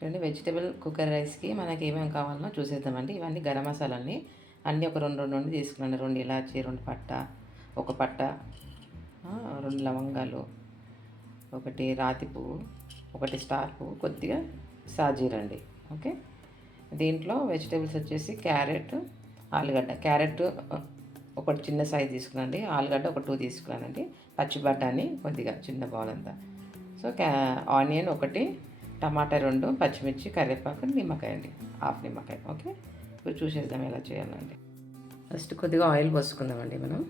చూడండి vegetable cooker రైస్కి మనకి ఏమేమి కావాలో చూసేద్దామండి. ఇవన్నీ గరం మసాలా అండి. అన్నీ ఒక రెండు రెండు నుండి తీసుకున్నాను. 2 ఇలాచి, 2 పట్ట, ఒక పట్ట, 2 లవంగాలు, ఒకటి రాతి పువ్వు, ఒకటి స్టార్ పువ్వు, కొద్దిగా సాజీరండి. ఓకే, దీంట్లో వెజిటబుల్స్ వచ్చేసి క్యారెట్, ఆలుగడ్డ. క్యారెట్ ఒకటి చిన్న సైజ్ తీసుకున్నానండి. ఆలుగడ్డ ఒక 2 తీసుకున్నానండి. పచ్చి బఠానీ కొద్దిగా చిన్న బౌల్ అంతా. సో ఆనియన్ ఒకటి, టమాటా 2, పచ్చిమిర్చి, కరివేపాకు, నిమ్మకాయ అండి, హాఫ్ నిమ్మకాయ. ఓకే, ఇప్పుడు చూసేద్దాం ఎలా చేయాలండి. ఫస్ట్ కొద్దిగా ఆయిల్ పోసుకుందామండి మనం.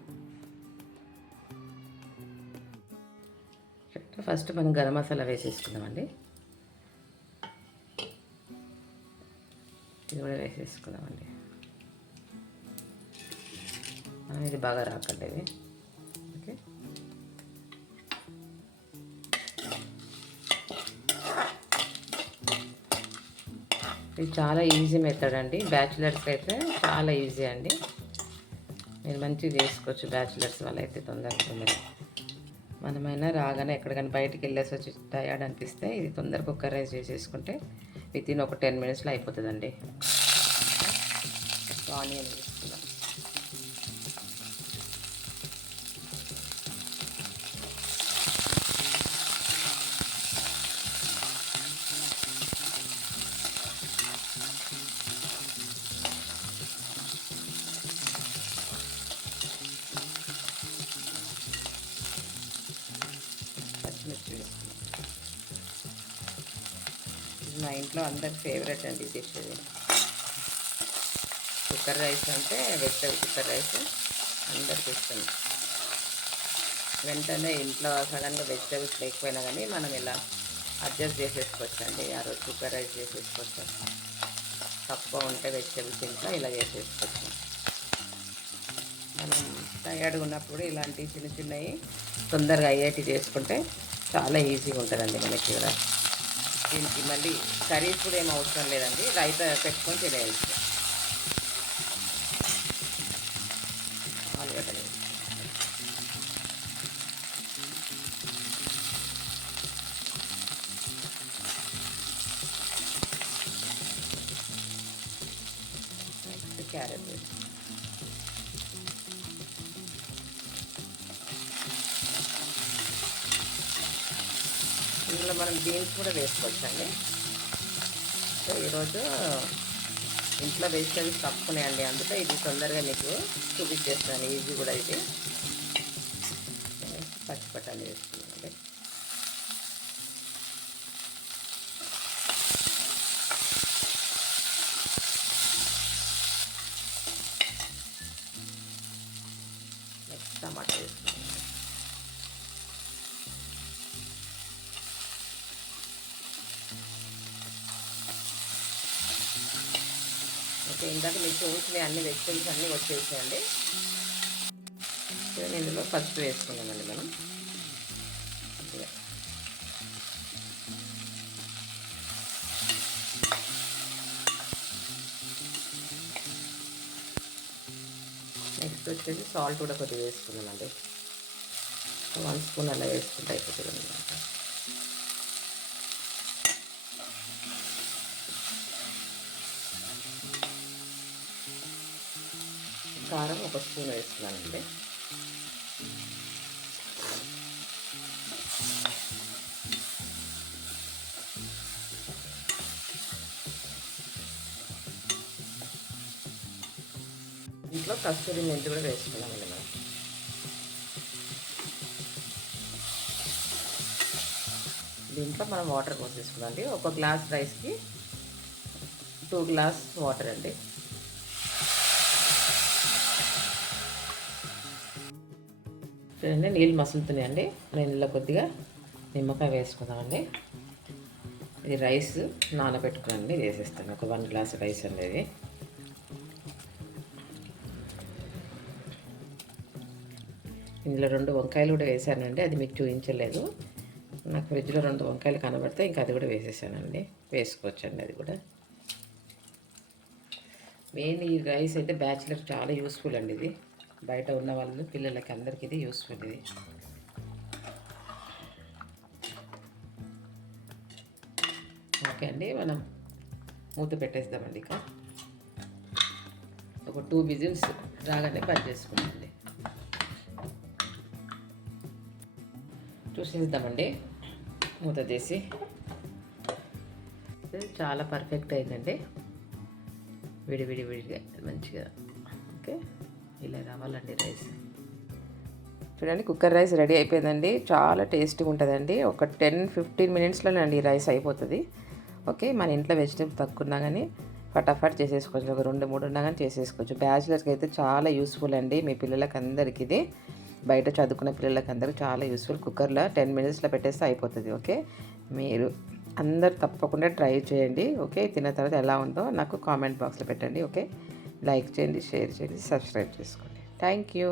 ఫస్ట్ మనం గరం మసాలా వేసేసుకుందామండి. ఇది కూడా వేసేసుకుందామండి. ఇది బాగా రాకండి ఇది. ఓకే, ఇది చాలా ఈజీ మెథడ్ అండి. బ్యాచిలర్స్ అయితే చాలా ఈజీ అండి. మీరు మంచిగా చేసుకోవచ్చు. బ్యాచిలర్స్ వాళ్ళైతే తొందరగా మనమైనా రాగానే ఎక్కడికైనా బయటికి వెళ్ళేసి వచ్చి టయర్డ్ అనిపిస్తే ఇది తొందరగా కుక్కర్ రైస్ చేసేసుకుంటే వితిన్ ఒక 10 minutesలో అయిపోతుందండి. ఆనియన్ వేసుకుందాం. పచ్చిమిర్చి వేసుకుందాం. ఇది మా ఇంట్లో అందరి ఫేవరెట్ అండి డిష్. ఇది కుక్కర్ రైస్ అంటే వెజిటబుల్ కుక్కర్ రైస్ అందరికి ఇష్టం. వెంటనే ఇంట్లో సడన్గా వెజిటబుల్స్ లేకపోయినా కానీ మనం ఇలా అడ్జస్ట్ చేసేసుకోవచ్చు అండి. ఆ రోజు కుక్కర్ రైస్ చేసేసుకోవచ్చు. తక్కువ ఉంటే వెజిటబుల్స్ ఇంట్లో ఇలా చేసేసుకోవచ్చు. మనం టయర్డ్గా ఉన్నప్పుడు ఇలాంటి చిన్న చిన్నవి తొందరగా అయ్యేటి చేసుకుంటే చాలా ఈజీగా ఉంటుందండి మనకి కూడా. దీనికి మళ్ళీ కర్రీస్ కూడా ఏం అవసరం లేదండి. రైతా పెట్టుకొని తినేయచ్చు. ఆలుగడ్డలు నెక్స్ట్ క్యారెట్ ఇందులో మనం బీన్స్ కూడా వేసుకోవచ్చండి. సో ఈరోజు ఇంట్లో వెజిటబుల్స్ తక్కువనేయండి, అందుకే ఇది తొందరగా మీకు చూపించేస్తాను. ఈజీ కూడా ఇది. పచ్చి బఠానీ వేసుకున్నానండి. నెక్స్ట్ టమాటా వేసుకున్నాను. ఓకే, ఇందాక మీకు చూసిన అన్ని వెజిటబుల్స్ అన్నీ వచ్చేసాయండి. ఇందులో పసుపు వేసుకున్నామండి మనం. నెక్స్ట్ వచ్చేసి సాల్ట్ కూడా కొద్దిగా వేసుకున్నామండి. 1 స్పూన్ అలా వేసుకుంటే అయిపోతుంది అనమాట. కారం 1 స్పూన్ వేస్తున్నానండి. ఇంట్లో కస్తూరి మెంతి కూడా వేసుకున్నామండి మనం. దీంట్లో మనం వాటర్ పోసేసుకున్నాండి. 1 గ్లాస్ రైస్కి 2 గ్లాస్ వాటర్ అండి. చూడండి నీళ్ళు మసులుతున్నాయండి. నేను ఇలా కొద్దిగా నిమ్మకాయ వేసుకుందామండి. ఇది రైస్ నానబెట్టుకున్నానండి, వేసేస్తాను. ఒక 1 గ్లాస్ రైస్ అండి ఇది. ఇందులో 2 వంకాయలు కూడా వేసానండి, అది మీకు చూపించలేదు. నాకు ఫ్రిడ్జ్లో 2 వంకాయలు కనబడితే ఇంకా అది కూడా వేసేసానండి. వేసుకోవచ్చండి అది కూడా. మెయిన్ ఈ రైస్ అయితే బ్యాచిలర్ చాలా యూస్ఫుల్ అండి. ఇది బయట ఉన్న వాళ్ళు పిల్లలకి అందరికీ ఇది యూస్ఫుల్. ఇది ఓకే అండి, మనం మూత పెట్టేద్దామండి. ఇక ఒక 2 విజిల్స్ రాగానే బంద్ చేసుకుందామండి. చూసేద్దామండి మూత తీసి. చాలా పర్ఫెక్ట్ అయిందండి, విడివిడిగా మంచిగా. ఓకే, ఇలా రావాలండి రైస్. చూడండి, కుక్కర్ రైస్ రెడీ అయిపోయిందండి. చాలా టేస్టీగా ఉంటుందండి. ఒక 10-15 మినిట్స్లోనే అండి రైస్ అయిపోతుంది. ఓకే, మన ఇంట్లో వెజిటేబుల్ తక్కువ ఉన్నా కానీ ఫటాఫట్ చేసేసుకోవచ్చు. ఒక 2-3 ఉన్నా కానీ చేసేసుకోవచ్చు. బ్యాచిలర్స్కి అయితే చాలా యూస్ఫుల్ అండి. మీ పిల్లలకి అందరికీ ఇది, బయట చదువుకున్న పిల్లలకి అందరికీ చాలా యూస్ఫుల్. కుక్కర్లో 10 మినిట్స్లో పెట్టేస్తే అయిపోతుంది. ఓకే, మీరు అందరు తప్పకుండా ట్రై చేయండి. ఓకే, తిన్న తర్వాత ఎలా ఉందో నాకు కామెంట్ బాక్స్లో పెట్టండి. ఓకే, లైక్ చేయండి, షేర్ చేయండి, సబ్స్క్రైబ్ చేసుకోండి. Thank you.